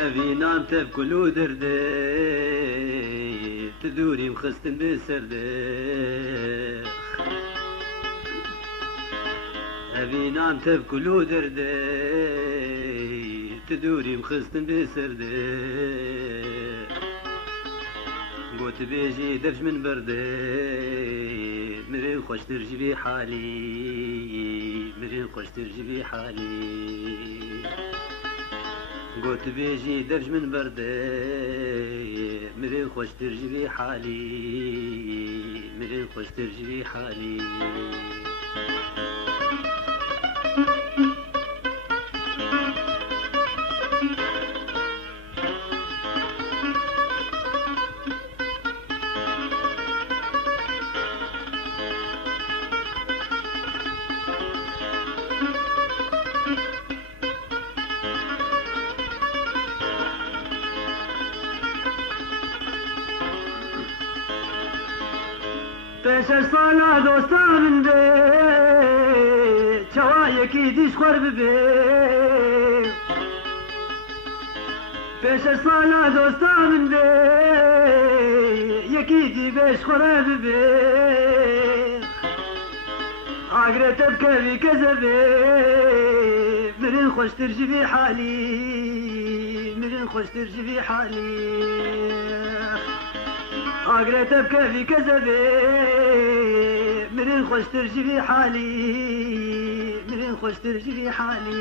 أبي نام تبكل دردي تدوري مخستن بسردي أبي نام تبكل دردي تدوري مخستن بسردي قلت بيجي درج من بردي مرين خوش ترجي بي حالي مرين خوش ترجي بي حالي قلت بيجي درج من بردي مرين خوش ترجي بي حالي مرين خوش ترجي بي حالي پێشەش ساڵا دۆستان من بێ چاوایەکی دیشخۆر ببێ پێشەش ساڵا دۆستان من بێ یەکی دی بێشخۆرە ببێ ئاگرێتە بکەوی کەزە بێ مرن خۆشتر ji vê حالî مرن خۆشتر ji vê حالî ئاگرێتە بکەوی کەزە بێ مرن خۆشتر ji vê حالî مرن خۆشتر ji vê حالî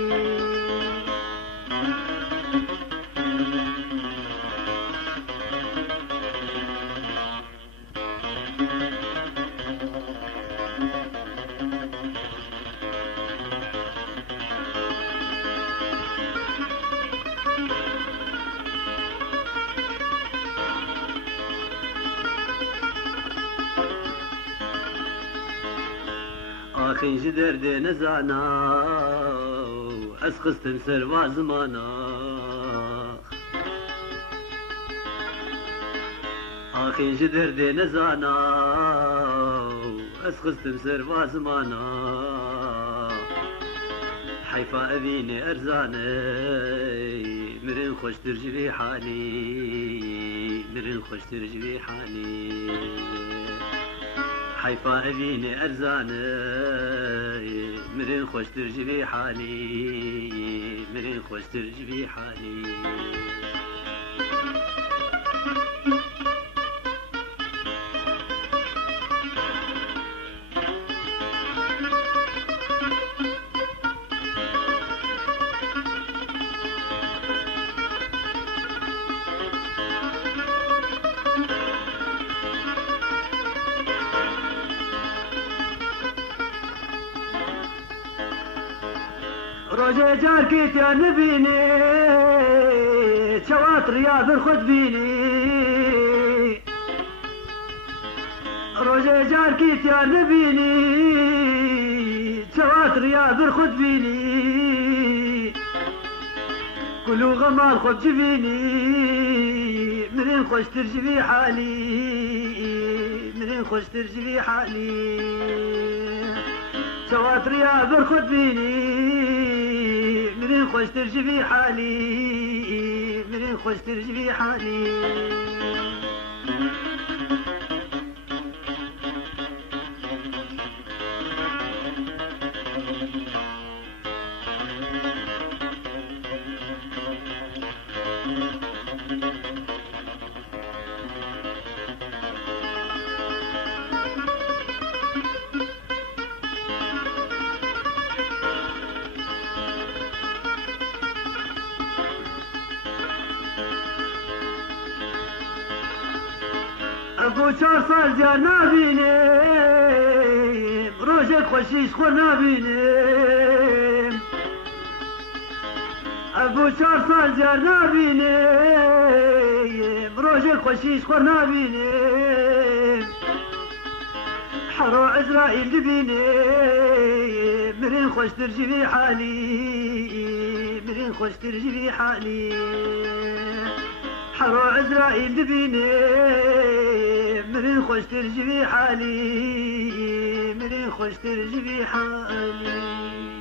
آخین ji derdê nezana ez xistim serva zimana آخین ji derdê nezana ez xistim serva zimana heyfa evînê erzanê mirin xweştir ji vê halî mirin xweştir ji vê halî حيفا أبيني أرزاني مرين خوشتر جبي حالي مرين خوشتر جبي حالي روجه جار كيت يا نبيني شوات رياض الخد بيني روجه جار كيت يا نبيني شوات رياض الخد بيني كلو غمال خد جبيني منين خوش ترجبي حالي منين خوش ترجبي حالي شوات رياض الخد بيني منين خوشتر جبي حالي منين خوشتر جبي حالي ابو 4 سال جار نبینیم روزک خوشیش خور نبینیم ابو 4 سال جار نبینیم روزک خوشیش خور نبینیم حرو عزرائیل دبینیم مرین خوشتر جوی حالی مرین خوشتر جوی حالی حرو عزرائيل دبيني منين خوشتر جبي حالي منين خوشتر جبي حالي